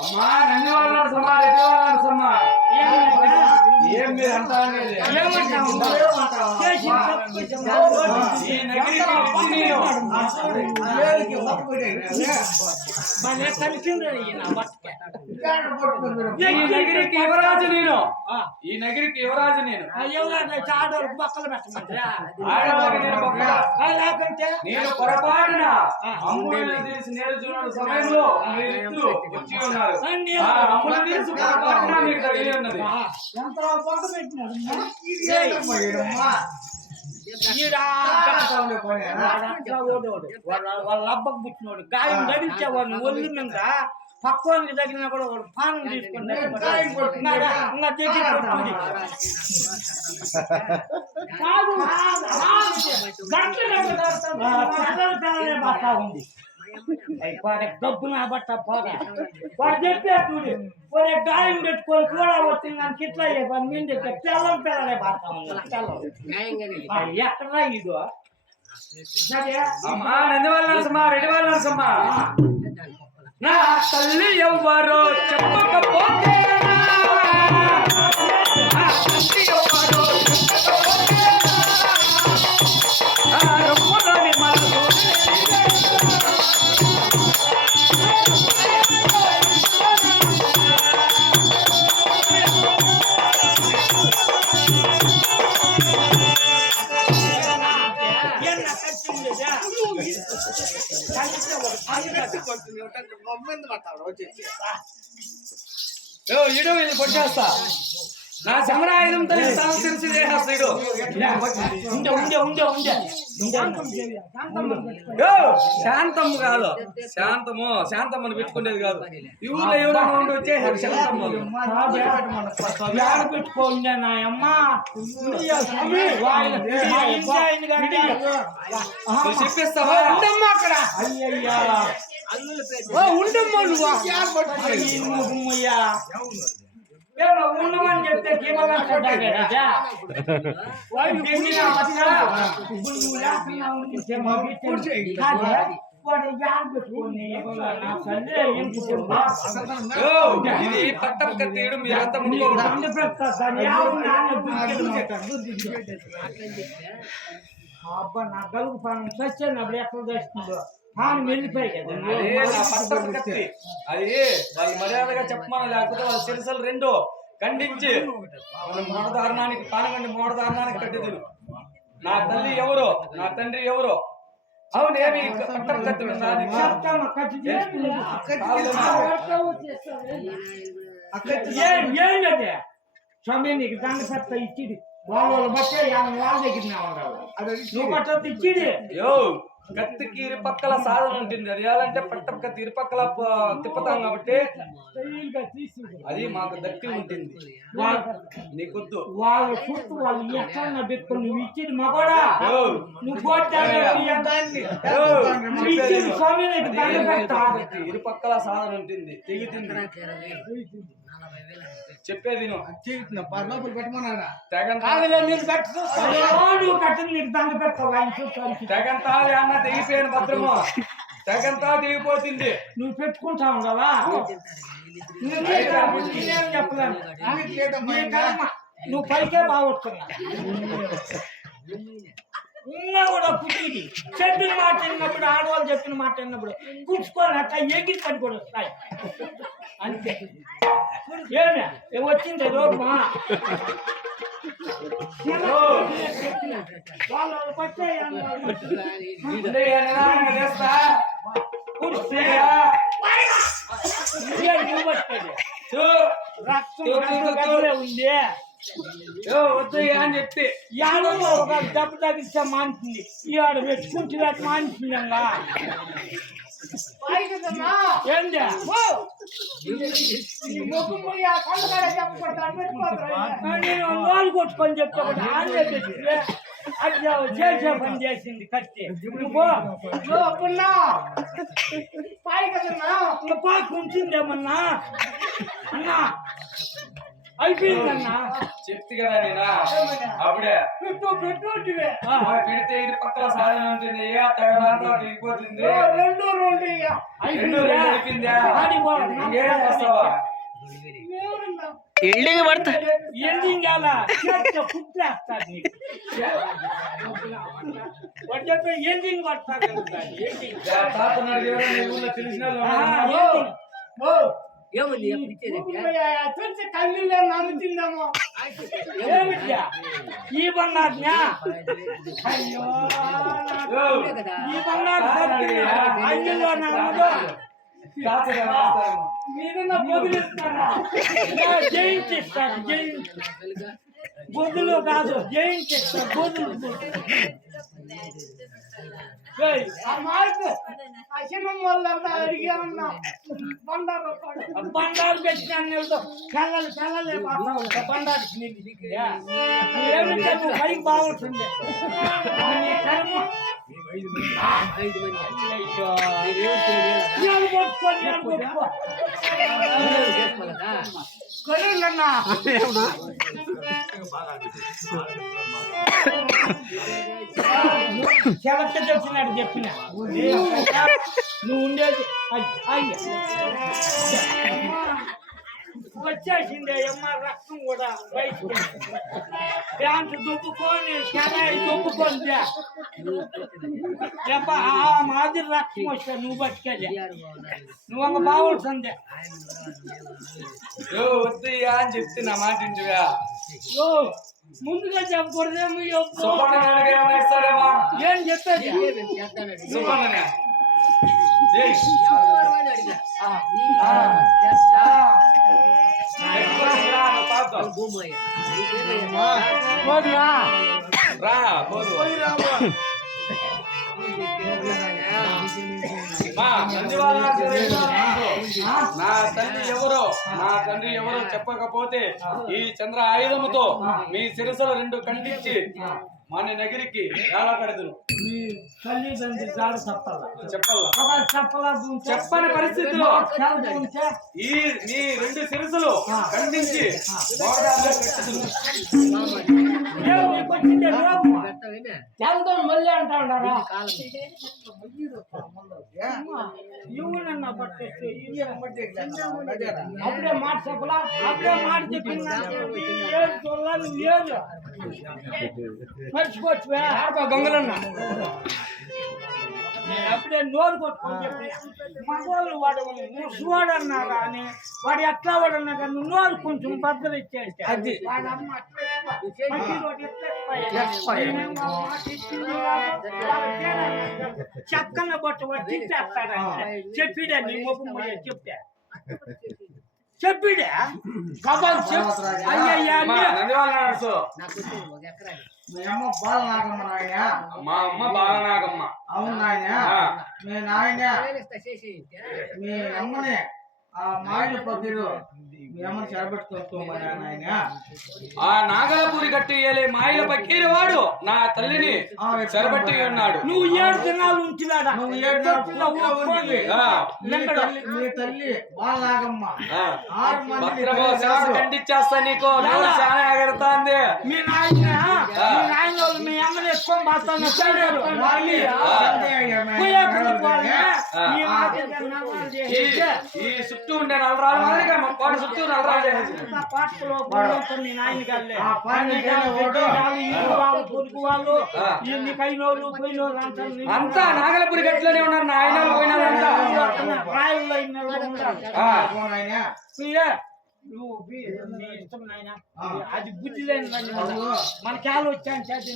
అమ్మా నంది వాళ్ళ సమ్మా రెడ్డి వాళ్ళ సమ్మా ఏం మీరు అంతా అనేది ఈ నగరికి యువరాజు నేను ఈ నగరికి యువరాజు నేను నేను పొరపాటున అమ్ముడు తెలిసి నేరు చూడని సమయంలో మీరు వచ్చి ఉన్నారు అమ్ముడు తెలిసి పొరపాటున మీకు తగిలి ఉన్నది వాళ్ళ అబ్బకు పుట్టినోడు గాయం గడిచేవాడిని ఒళ్ళు మీద పక్వానికి తగిలినా కూడా వాడు పానం తీసుకుంటాడు ఉంది డబ్బు నా బట్ట పోగా వాడు చెప్పాడు ఒరే గాయం పెట్టుకొని కూడా వచ్చింది నాకు ఇట్లా నేను చెప్పా పిల్లం పిల్లలే పడతా ఎక్కడ ఇదో నందివల్లమ్మా రెడ్డి వాళ్ళమ్మా నా తల్లి ఎవ్వరో చెప్పకపోతే ఇడు ఇది కొట్టేస్తా నా సమరాయుధంతో తల తెరిచి చేసేస్తాడు శాంతమ్మ కాదు శాంతమ్మని పెట్టుకునేది కాదు ఈ ఊళ్ళో ఎవరైనా ఉండి వచ్చేసారు శాంతమ్మ పెట్టుకోండి నాయమ్మ చెప్పిస్తావా అక్కడ అయ్యయ్యా ఉండమ్మా ఉండమని చెప్తే పట్టం కత్తీడు మీరంతా అబ్బా నా గలుగు పానం చచ్చినప్పుడు ఎక్కడ చేస్తుందో వెళ్ళిపోయి కదా అది వాళ్ళు మర్యాదగా చెప్పమని లేకపోతే వాళ్ళ సిరసలు రెండు ఖండించి మూఢదారుణానికి పానగండి మూఢదారుణానికి కట్టెదులు నా తల్లి ఎవరో నా తండ్రి ఎవరో అవునేమి పట్టం కత్తి ఏంటంటే స్వామి నీకు దండ పెద్ద ఇచ్చిది వాళ్ళు బట్టే వాళ్ళ దగ్గర నువ్వు పట్ట ఇచ్చిది కత్తికి ఇరుపక్కల సాధన ఉంటుంది అది ఏదంటే పట్టం కత్తి ఇరుపక్కల తిప్పుతాం కాబట్టి అది మాకు దక్కి ఉంటుంది నీకొద్దు వాళ్ళు చూస్తూ వాళ్ళు ఎక్కడ పెట్టుకుని నువ్వు ఇచ్చింది మగోడా నువ్వు ఇరుపక్కల సాధన ఉంటుంది తెగుతుంది చెప్పేది తెగంతా అన్న తెగిపోయిన భద్రము తెగంతా తెగిపోతుంది నువ్వు పెట్టుకుంటావు కదా చెప్పలేను నువ్వు పైకే బాగొట్టుకున్నా ఇంకా కూడా పుట్టింది చెప్పిన మాట విన్నప్పుడు ఆడవాళ్ళు చెప్పిన మాట విన్నప్పుడు కూర్చుకొని అట్లా ఎగిరి పని కూడా వస్తాయి అంతే ఏమే వచ్చింది రోడ్మా ఉంది వద్దు అని చెప్తే యాడలో ఒక దెబ్బ తగ్గిస్తే మానుతుంది ఈడ పెట్టుకుంటే మానుతుందంగా నేను లోన్ కొట్టుకొని చెప్తా అట్లా చేసే పని చేసింది కత్తి పాకు ఉంచిందేమన్నా అన్నా అయిపోయిందన్నా. చెప్తి కదా నేనా అప్పుడే పెడితే ఇది పక్కల సాధన ఉంటుంది. ఏ తగదంతా అయిపోతుంది. రెండు అయిపోయిందా ఏం చేస్తావా? ఎల్డింగ్ పడతా ఎండింగ్ అలా కుట్లేస్తాను ఎండింగ్ పడతాను. తెలిసిన కన్నీళ్ళు నమ్ముతుందేమో ఈ బంగారు అయ్యో ఈ బంగారు అన్నిలో నమ్మదు మీరు బదులిస్తారా? జయించిస్తారు. బొద్దులు కాదు జయించిస్తారు. బొద్దులు బండారు పెట్టిన కళ్ళలే బండారు ఏమి పైకి బాగుంటుంది. చెలక్క చెప్పినాడు చెప్పిన నువ్వు ఉండేది వచ్చేసిందే అమ్మ రక్తం కూడా బయటకి ప్యాంటు దుబ్బుకొని చెలాయి దుబ్బుకొని మాది రక్తం వస్తా నువ్వు బతికేది నువ్వు ఒక బాగుంటుంది. వద్దు అని చెప్తే నా మాట ఇంటివా ముందుగా చెప్పకూడదేమో ఏం చెప్పేది నా తండ్రి ఎవరో చెప్పకపోతే ఈ చంద్ర ఆయుధముతో మీ శిరసలు రెండు ఖండించి మన నగిరికి ఎలా కడదును. తల్లిదండ్రి జాడ చెప్పాలా చెప్పని పరిస్థితిలో ఈ నీ రెండు శిరసలు ఖండించి మళ్ళీ అంటా ఉన్నారా అప్పుడే మాట చెప్పలా అప్పుడే మాట చెప్పింది మర్చిపోవచ్చు గొంగలన్నా నేను అప్పుడే నోరు కొట్టుకొని చెప్పి మగవాళ్ళు వాడు ముసువాడు అన్నారా అని వాడు ఎట్లా వాడు అన్నా కానీ నువ్వు నోరు కొంచెం బద్దలు ఇచ్చేస్తే అది చక్కన బట్ట వాడు తిట్టేస్తాడంటే చెప్పిడే నీ ముఖం చెప్తే చెప్పిడే అయ్యయ్యా మా అమ్మ బాలనాగమ్మ. అవును నాయన మీ నాయన మీ అమ్మని ఆ మాయల పద్దులు మీ అమ్మని చెరబెట్టుకోమని నాయన ఆ నాగలపూరి కట్టి ఏలే మాయల పక్కీరి వాడు నా తల్లిని చెరబెట్టి ఉన్నాడు. నువ్వు 7 దినాలు ఉంచినాడా? నువ్వు 7 మీ తల్లి బాలనాగమ్మ 6 మంది ఖండించేస్తా నీకు చాలా ఎగడతాంది. మీ నాయన మీ అమ్మని ఎత్తుకొని బాస్తాను ఈ చుట్టూ ఉండే నల్లరాలు మాదిరిగా మా కోట చుట్టూ నల్లరాలు మీ నాయన కల్లే పొరుగు వాళ్ళు ఎన్ని కైనోళ్ళు పోయినోళ్ళు అంతా నాగలపురి గట్లోనే ఉన్నారు. నా ఆయన పోయినారంతా రాయల్లో నువ్వు ఇష్టం నాయన అది బుద్ధి లేని మన కాలు వచ్చాను చేతి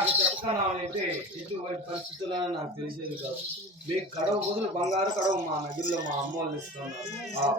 నాకు చెప్పకనాలంటే ఎటువంటి పరిస్థితుల్లో నాకు తెలిసేది కాదు. మీకు కడవ బదులు బంగారు కడవ మా నగిరిలో మా అమ్మ వాళ్ళు ఇస్తున్నారు.